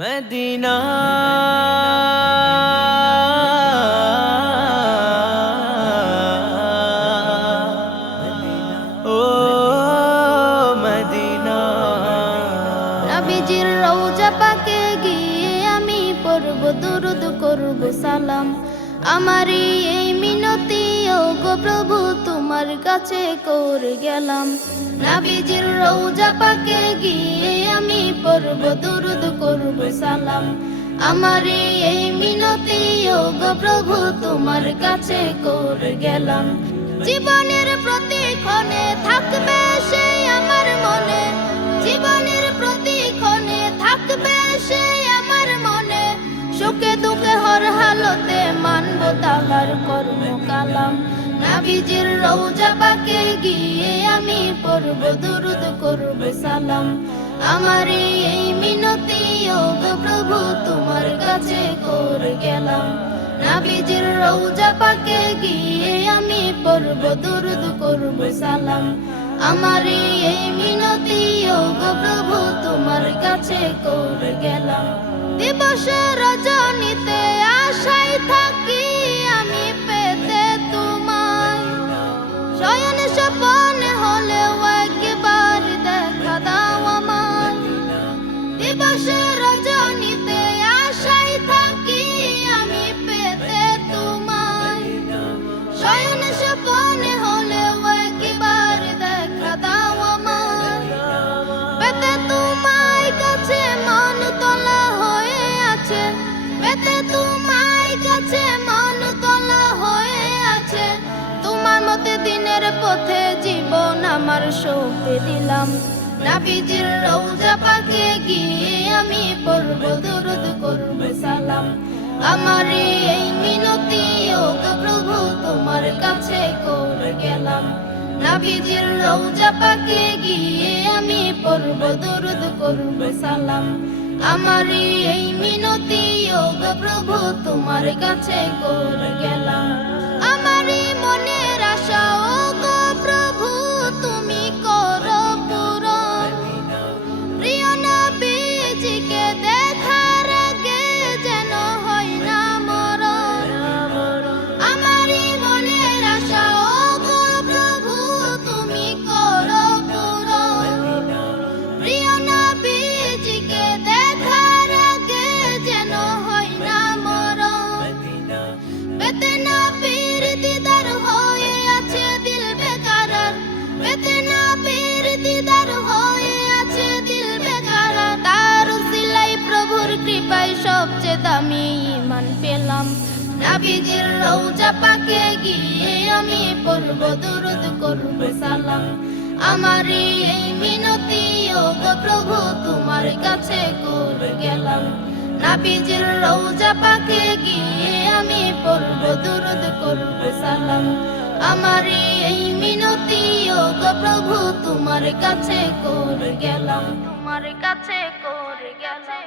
Medina. ও Medina. নবীজির রওজা পাকে গিয়ে আমি পড়ব, দুরুদ করব, সালাম। আমারই এই মিনতি ও গো প্রভু, তোমার কাছে করে গেলাম। নবীজির রওজা পাকে গিয়ে পড়ব দুরুদ করব সালাম। আমারই এই মিনতি ও গো প্রভু, তোমার কাছে করে গেলাম। জীবনের প্রতিক্ষণে থাকবে সে আমার মনে। জীবনের প্রতিক্ষণে থাকবে সে আমার মনে। সুখে দুঃখে হর হালতে মানব তাহার কর্ম কালাম নাবিজির রৌজা পাকে গিয়ে আমি পড়ব, দুরুদ করব সালাম। আমার এই মিনতি প্রভু, তোমার কাছে গেলাম। রৌজা পাকে গিয়ে আমি করব সালাম। এই মিনতি প্রভু, তোমার কাছে গেলাম। দিবস রজনীতে আশায় থাকি সৌঁপে দিলাম। নাবিজির রৌজা পাকে গিয়ে আমি পড়ব দুরুদ করব সালাম। আমার এই মিনতি, ও প্রভু, তোমার কাছে করে গেলাম। নাবিজির রৌজা পাকে গিয়ে আমি পড়ব দুরুদ করব সালাম। আমার এই মিনতি, ও প্রভু, তোমার কাছে করে গেলাম। সবচেয়ে দামি ইমান পেলাম। নাবিজির রৌজা পাকে গিয়ে আমি পড়ব, দুরুদ করব, সালাম। আমার এই মিনতি ও প্রভু, তোমার কাছে করে গেলাম? নাবিজির রৌজা পাকে গিয়ে আমি পড়ব, দুরুদ করব, সালাম। আমার এই মিনতি ও গো প্রভু, তোমার কাছে করে গেলাম? তোমার কাছে করে গেলাম?